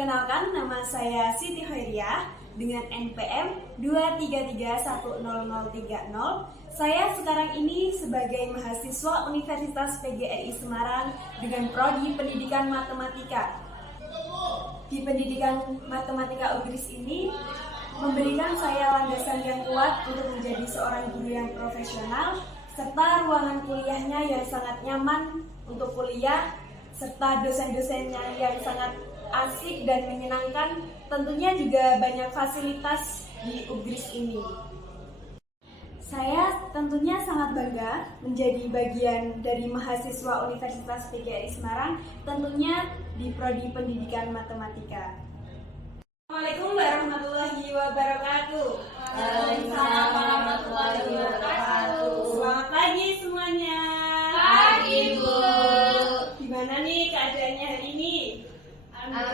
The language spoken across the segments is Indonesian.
Perkenalkan, nama saya Siti Hoiriah dengan NPM 2331030. Saya sekarang ini sebagai mahasiswa Universitas PGRI Semarang dengan prodi Pendidikan Matematika. Di Pendidikan Matematika UGRIS ini memberikan saya landasan yang kuat untuk menjadi seorang guru yang profesional, serta ruangan kuliahnya yang sangat nyaman untuk kuliah, serta dosen-dosennya yang sangat asik dan menyenangkan. Tentunya juga banyak fasilitas di UGRIS ini. Saya tentunya sangat bangga menjadi bagian dari mahasiswa Universitas PGRI Semarang, tentunya di prodi Pendidikan Matematika. Assalamualaikum warahmatullahi wabarakatuh. Waalaikumsalam warahmatullahi wabarakatuh. Selamat pagi semuanya. Pagi, Bu. Gimana nih keadaannya hari ini? Nah,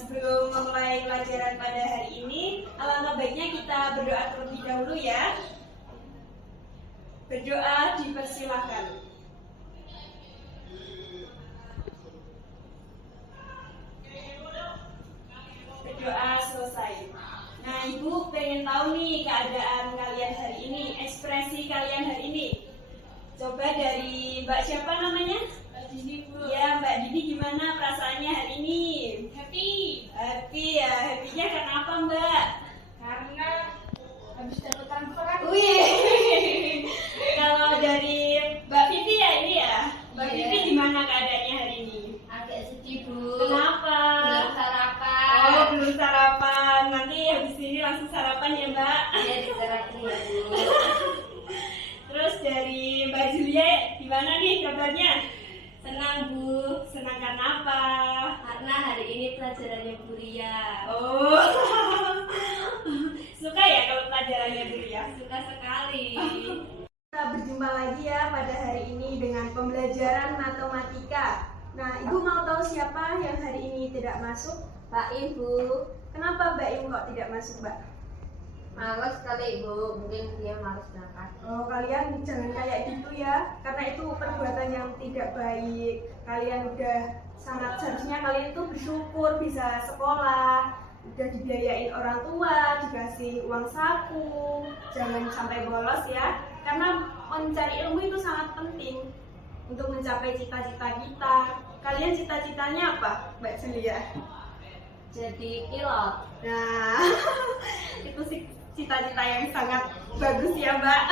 sebelum memulai pelajaran pada hari ini, alangkah baiknya kita berdoa terlebih dahulu ya. Berdoa dipersilakan. Berdoa selesai. Nah, Ibu pengen tahu nih keadaan kalian hari ini, ekspresi kalian hari ini. Coba dari Mbak siapa namanya? Mbak Dini, Bu. Ya, Mbak Dini, gimana perasaannya hari ini? Happy. Happy ya, happy-nya kenapa Mbak? Karena habis dapat transferan. Wih, kalau dari Mbak Vivi ya ini ya. Mbak Iya. Vivi gimana keadaannya hari ini? Agak sedih, Bu. Kenapa? Belum sarapan. Oh, belum sarapan. Nanti habis ini langsung sarapan ya Mbak. Iya, diterapi ya, Bu. Terus dari Mbak Julia, gimana nih kabarnya? Senang, Bu. Senang karena apa? Karena hari ini pelajarannya Bu Ria. Oh, suka ya kalau pelajarannya dulu ya? Suka sekali. Kita berjumpa lagi ya pada hari ini dengan pembelajaran matematika. Nah, Ibu mau tahu siapa yang hari ini tidak masuk? Pak Ibu, Kenapa Mbak Im kok tidak masuk, Mbak? males kali, Bu. Mungkin dia males berangkat. Oh, kalian jangan kayak gitu ya, karena itu perbuatan yang tidak baik. Kalian udah sangat seharusnya kalian tuh bersyukur bisa sekolah, udah dibiayain orang tua, dikasih uang saku. Jangan sampai bolos ya, karena mencari ilmu itu sangat penting untuk mencapai cita-cita kita. Kalian cita-citanya apa, Mbak Julia? Jadi pilot. Nah, itu sih cita-cita yang sangat bagus ya Mbak.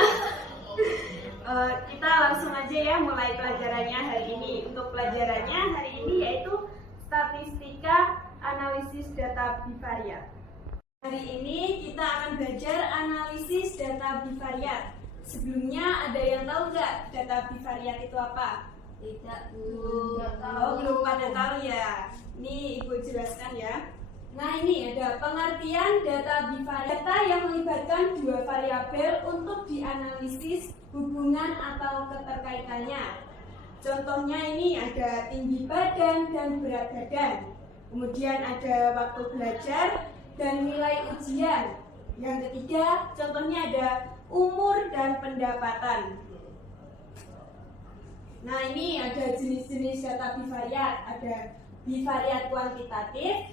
Kita langsung aja ya mulai pelajarannya hari ini. Untuk pelajarannya hari ini yaitu statistika analisis data bivariat. Hari ini kita akan belajar analisis data bivariat. Sebelumnya ada yang tahu nggak data bivariat itu apa? Tidak, Bu. Oh, belum pada tahu ya. Ini Ibu jelaskan ya. Nah, ini ada pengertian data bivariat, data yang melibatkan dua variabel untuk dianalisis hubungan atau keterkaitannya. Contohnya ini ada tinggi badan dan berat badan. Kemudian ada waktu belajar dan nilai ujian. Yang ketiga, contohnya ada umur dan pendapatan. Nah, ini ada jenis-jenis data bivariat. Ada bivariat kuantitatif.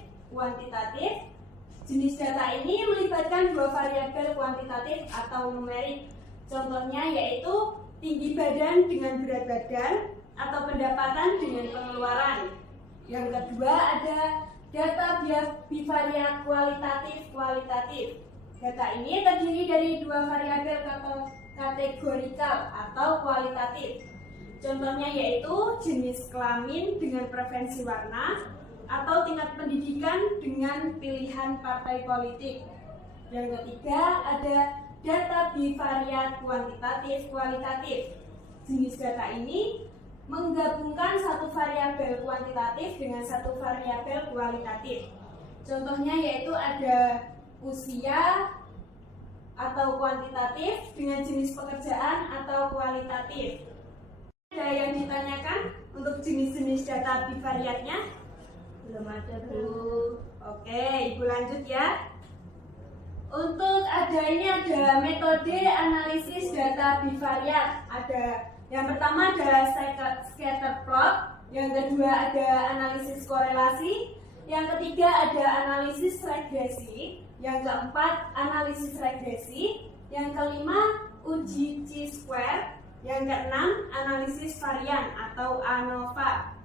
Jenis data ini melibatkan dua variabel kuantitatif atau numerik. Contohnya yaitu tinggi badan dengan berat badan atau pendapatan dengan pengeluaran. Yang kedua ada data bivariat kualitatif. Data ini terdiri dari dua variabel kategorikal atau kualitatif. Contohnya yaitu jenis kelamin dengan preferensi warna atau tingkat pendidikan dengan pilihan partai politik. Yang ketiga ada data bivariat kualitatif. Jenis data ini menggabungkan satu variabel kuantitatif dengan satu variabel kualitatif. Contohnya yaitu ada usia atau kuantitatif dengan jenis pekerjaan atau kualitatif. Ada yang ditanyakan untuk jenis-jenis data bivariatnya? Belum ada, Bu. Oke, Ibu lanjut ya. Untuk ada metode analisis data bivariat. Ada Yang pertama adalah scatter plot, yang kedua ada analisis korelasi, yang ketiga ada analisis regresi, yang keempat analisis regresi, yang kelima uji chi-square, yang keenam analisis varian atau ANOVA.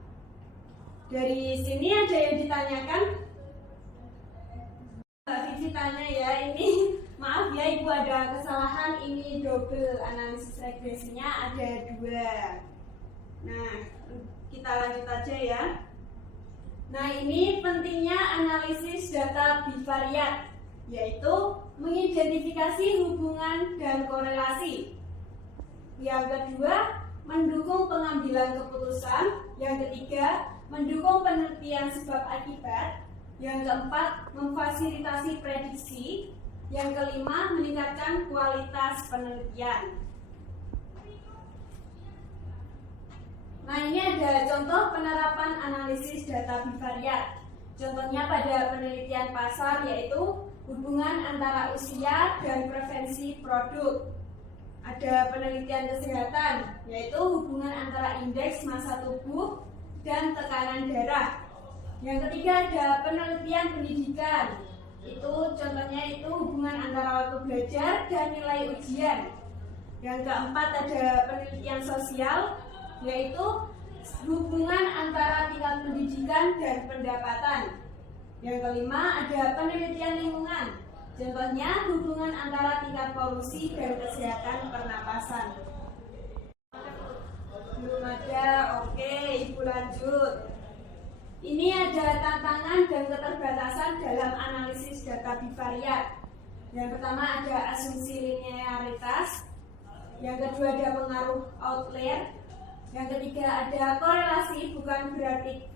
Dari sini ada yang ditanyakan? Mbak Vivi tanya ya, ini maaf ya Ibu ada kesalahan, ini double analisis regresinya ada 2. Nah, kita lanjut aja ya. Nah, ini pentingnya analisis data bivariat, yaitu mengidentifikasi hubungan dan korelasi. Yang kedua, mendukung pengambilan keputusan. Yang ketiga, mendukung penelitian sebab akibat. Yang keempat, memfasilitasi prediksi. Yang kelima, meningkatkan kualitas penelitian. Nah, ini ada contoh penerapan analisis data bivariat. Contohnya pada penelitian pasar, yaitu hubungan antara usia dan preferensi produk. Ada penelitian kesehatan, yaitu hubungan antara indeks massa tubuh dan tekanan darah. Yang ketiga ada penelitian pendidikan, itu contohnya itu hubungan antara waktu belajar dan nilai ujian. Yang keempat ada penelitian sosial, yaitu hubungan antara tingkat pendidikan dan pendapatan. Yang kelima ada penelitian lingkungan, contohnya hubungan antara tingkat polusi dan kesehatan pernapasan. Belum ada, oke, Ibu lanjut. Ini ada tantangan dan keterbatasan dalam analisis data bivariat. Yang pertama ada asumsi linearitas, yang kedua ada pengaruh outlier, yang ketiga ada korelasi bukan berarti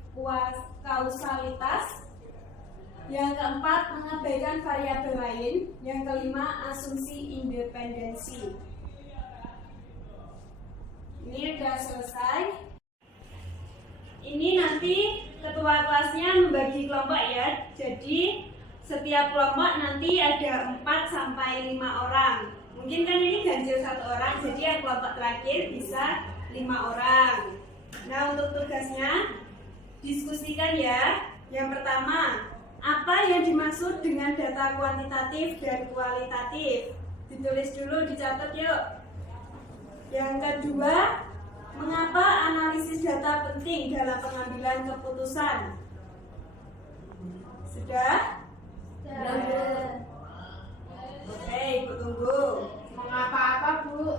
kausalitas, yang keempat mengabaikan variabel lain, yang kelima asumsi independensi. Ini sudah selesai. Ini nanti ketua kelasnya membagi kelompok ya. Jadi setiap kelompok nanti ada 4 sampai 5 orang. Mungkin kan ini ganjil 1 orang, jadi yang kelompok terakhir bisa 5 orang. Nah, untuk tugasnya diskusikan ya. Yang pertama, apa yang dimaksud dengan data kuantitatif dan kualitatif? Ditulis dulu, dicatat yuk. Yang kedua, mengapa analisis data penting dalam pengambilan keputusan? Sudah? Sudah. Oke, Ibu tunggu. Mengapa apa, Bu?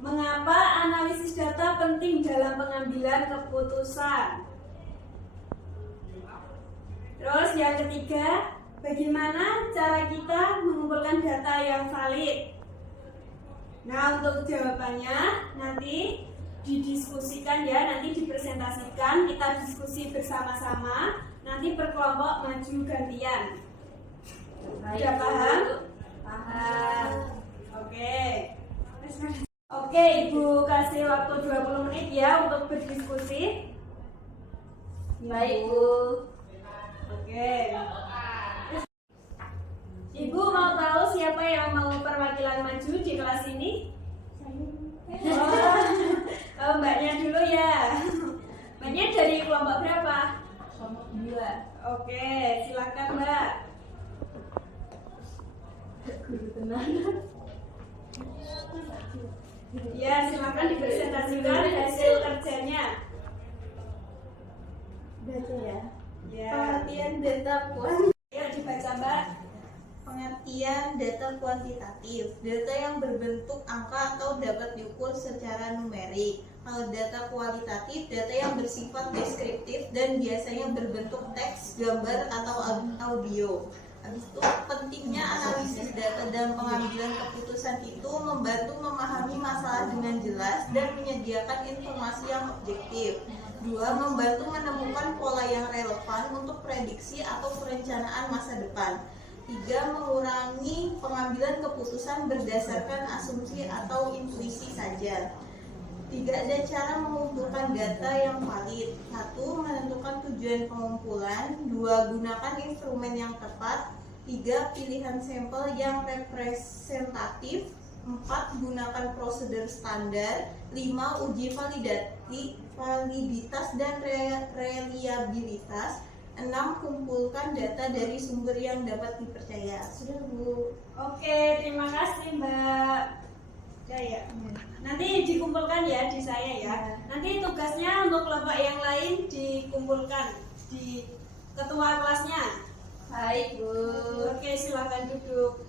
Mengapa analisis data penting dalam pengambilan keputusan? Terus yang ketiga, bagaimana cara kita mengumpulkan data yang valid? Nah, untuk jawabannya nanti didiskusikan ya, nanti dipresentasikan, kita diskusi bersama-sama, nanti per kelompok maju gantian. Sudah paham? Paham. Oke. Oke, Ibu kasih waktu 20 menit ya untuk berdiskusi. Baik, Bu. Oke. Ibu mau tahu siapa yang mau perwakilan maju di kelas ini? Oh, Mbaknya dulu ya. Mbaknya dari kelompok berapa? Kelompok 2. Oke, silakan Mbak. Guru tenang. Ya, silakan dipresentasikan hasil kerjanya. Baca ya. Ya. Pengertian data kuantitatif. Yuk dibaca Mbak. Pengertian data kuantitatif, data yang berbentuk angka atau dapat diukur secara numerik. Kalau data kualitatif, data yang bersifat deskriptif dan biasanya berbentuk teks, gambar, atau audio. Habis itu pentingnya analisis data dalam pengambilan keputusan itu membantu memahami masalah dengan jelas dan menyediakan informasi yang objektif. 2. Membantu menemukan pola yang relevan untuk prediksi atau perencanaan masa depan. 3. Mengurangi pengambilan keputusan berdasarkan asumsi atau intuisi saja. 3. Ada cara mengumpulkan data yang valid. 1. Menentukan tujuan pengumpulan. 2. Gunakan instrumen yang tepat. 3. Pilihan sampel yang representatif. 4. 4. Gunakan prosedur standar. 5. Uji validitas dan reliabilitas. 6. Kumpulkan data dari sumber yang dapat dipercaya. Sudah, Bu. Oke, terima kasih Mbak Jaya. Nanti dikumpulkan ya di saya ya. Nanti tugasnya untuk kelompok yang lain dikumpulkan di ketua kelasnya. Baik, Bu. Oke, silakan duduk.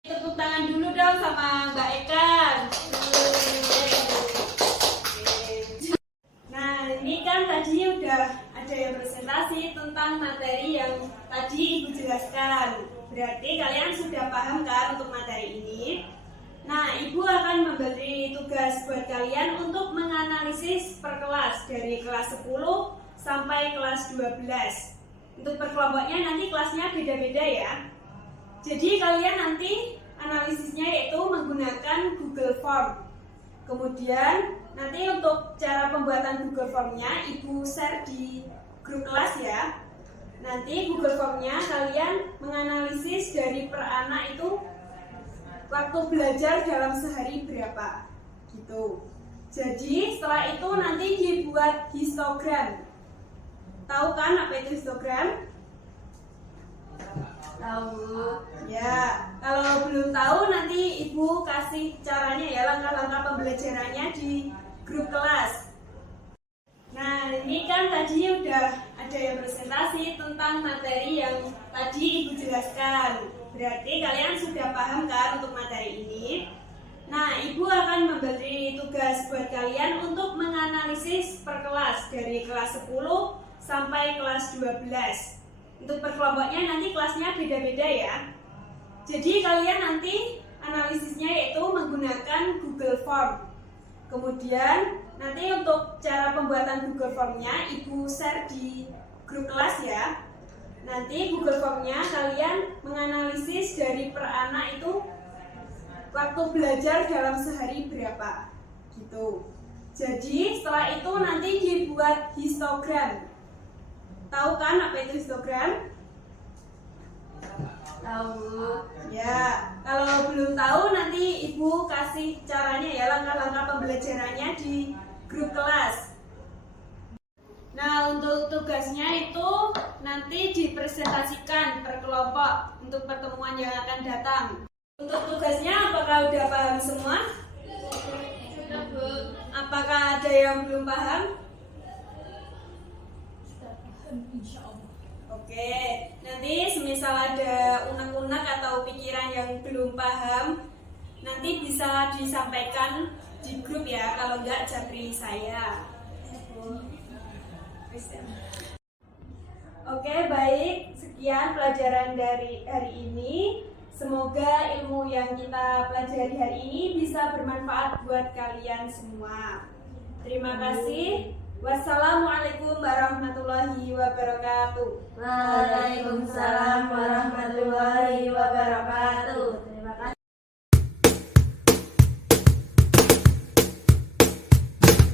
Tepuk tangan dulu dong sama Mbak Ekan. Nah, ini kan tadi udah ada yang presentasi tentang materi yang tadi Ibu jelaskan. Berarti kalian sudah paham kan untuk materi ini? Nah, Ibu akan memberi tugas buat kalian untuk menganalisis per kelas dari kelas 10 sampai kelas 12. Untuk per kelompoknya nanti kelasnya beda-beda ya. Jadi kalian nanti analisisnya yaitu menggunakan Google Form. Kemudian nanti untuk cara pembuatan Google Formnya Ibu share di grup kelas ya. Nanti Google Formnya kalian menganalisis dari per anak itu waktu belajar dalam sehari berapa gitu. Jadi setelah itu nanti dibuat histogram. Tahu kan apa itu histogram? Tahu. Ya, kalau belum tahu nanti Ibu kasih caranya ya, langkah-langkah pembelajarannya di grup kelas. Nah, ini kan tadi udah ada yang presentasi tentang materi yang tadi Ibu jelaskan. Berarti kalian sudah paham kan untuk materi ini? Nah, Ibu akan memberi tugas buat kalian untuk menganalisis per kelas dari kelas 10 sampai kelas 12. Untuk per kelompoknya nanti kelasnya beda-beda ya. Jadi kalian nanti analisisnya yaitu menggunakan Google Form. Kemudian nanti untuk cara pembuatan Google Formnya Ibu share di grup kelas ya. Nanti Google Formnya kalian menganalisis dari per anak itu waktu belajar dalam sehari berapa gitu. Jadi setelah itu nanti dibuat histogram. Tahu kan apa itu histogram? Tahu. Ya, kalau belum tahu nanti Ibu kasih caranya ya, langkah-langkah pembelajarannya di grup kelas. Nah, untuk tugasnya itu nanti dipresentasikan per kelompok untuk pertemuan yang akan datang. Untuk tugasnya apakah udah paham semua? Sudah, Bu. Apakah ada yang belum paham? Oke, nanti semisal ada unek-unek atau pikiran yang belum paham, nanti bisa disampaikan di grup ya, kalau enggak japri saya. Oke, baik, sekian pelajaran dari hari ini. Semoga ilmu yang kita pelajari hari ini bisa bermanfaat buat kalian semua. Terima kasih. Wassalamualaikum warahmatullahi wabarakatuh. Waalaikumsalam.